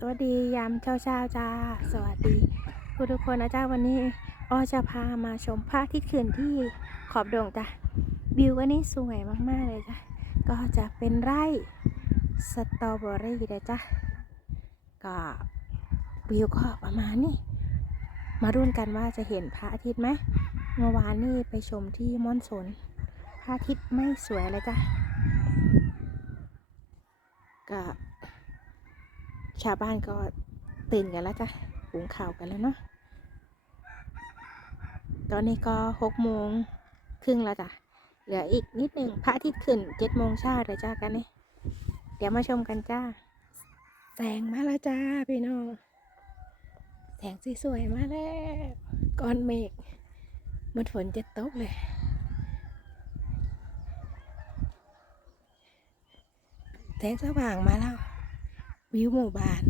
สวัสดียามเช้าเช้าๆจ้า สวัสดีทุกทุกคนนะจ้าวันนี้อ้อจะพามาชมพระอาทิตย์ขึ้นที่ขอบดงจ้ะวิววันนี้สวยมากๆเลยจ้ะก็จะเป็นไร่สตรอเบอรี่เลยจ้ะก็วิวก็ประมาณนี้มารุ่นกันว่าจะเห็นพระอาทิตย์ไหมเมื่อวานนี่ไปชมที่ม่อนสนพระอาทิตย์ไม่สวยเลยจ้ะก็ ชาวบ้านก็ตื่นกันแล้วจ้ะหุงข่าวกันแล้วเนาะ ตอนนี้ก็หกโมงครึ่งแล้วจ้ะ เหลืออีกนิดหนึ่งพระอาทิตย์ขึ้นเจ็ดโมงเช้าเลยจ้ากันเนี่ยเดี๋ยวมาชมกันจ้า แสงมาแล้วจ้าพี่น้อง แสงสวยๆมาแล้วก้อนเมฆมันฝนจะตกเลยแสงสว่างมาแล้ว วิวหมู่บ้าน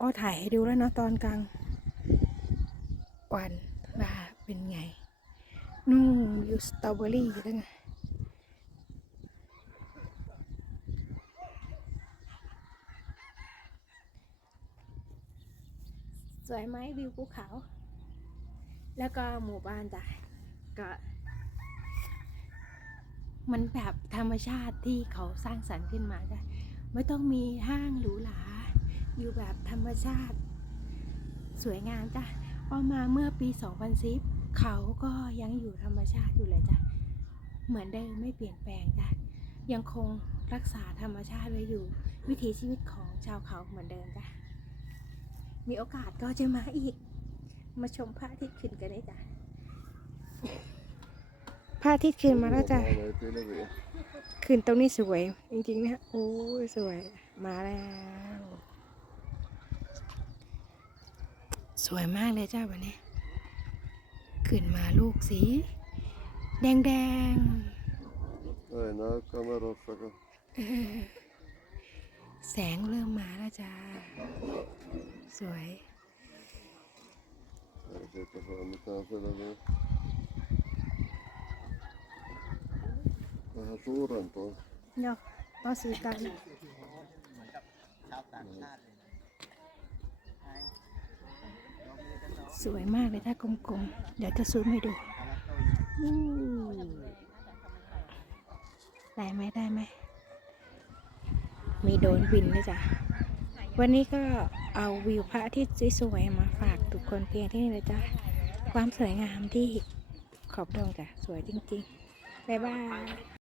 อ้อถ่ายให้ดูแล้วเนาะตอนกลางวันว่าเป็นไง นู่นอยู่สตรอเบอรี่อยู่ตั้งไงสวยไหมวิวภูเขา แล้วก็หมู่บ้านจ้ะก็มันแบบธรรมชาติที่เขาสร้างสรรค์ขึ้นมาจ้ะ ไม่ต้องมีห้างหรูหราอยู่แบบธรรมชาติ สวยงามจ้ะพอมาเมื่อปี 2010 เขาก็ยังอยู่ธรรมชาติอยู่เลยจ้ะ เหมือนเดิมไม่เปลี่ยนแปลงจ้ะ ยังคงรักษาธรรมชาติไว้อยู่ วิถีชีวิตของชาวเขาเหมือนเดิมจ้ะ มีโอกาสก็จะมาอีก มาชมพระอาทิตย์ขึ้นกันนี่จ้ะ พระอาทิตย์ขึ้นมาแล้วจ้ะคืนตรงนี้สวย จริงๆนะโอ้ยสวยมาแล้ว สวยมากเลยจ้าวันนี้ขึ้นมาลูกสี แดงแดง Ajna, kamera faka. ๆเออแสงเริ่มมาแล้วจ้า สวย Jag sitter เนาะต่อสีกันสวยมากเลยถ้ากลมๆ เดี๋ยวจะซูมให้ดูได้ไหมได้ไหม มีโดนบินด้วยจ้ะ วันนี้ก็เอาวิวพระอาทิตย์สวยๆมาฝากทุกคนเพียงที่นี่เลยจ้ะ ความสวยงามที่ขอบดงจ้ะ สวยจริงๆ บ๊ายบาย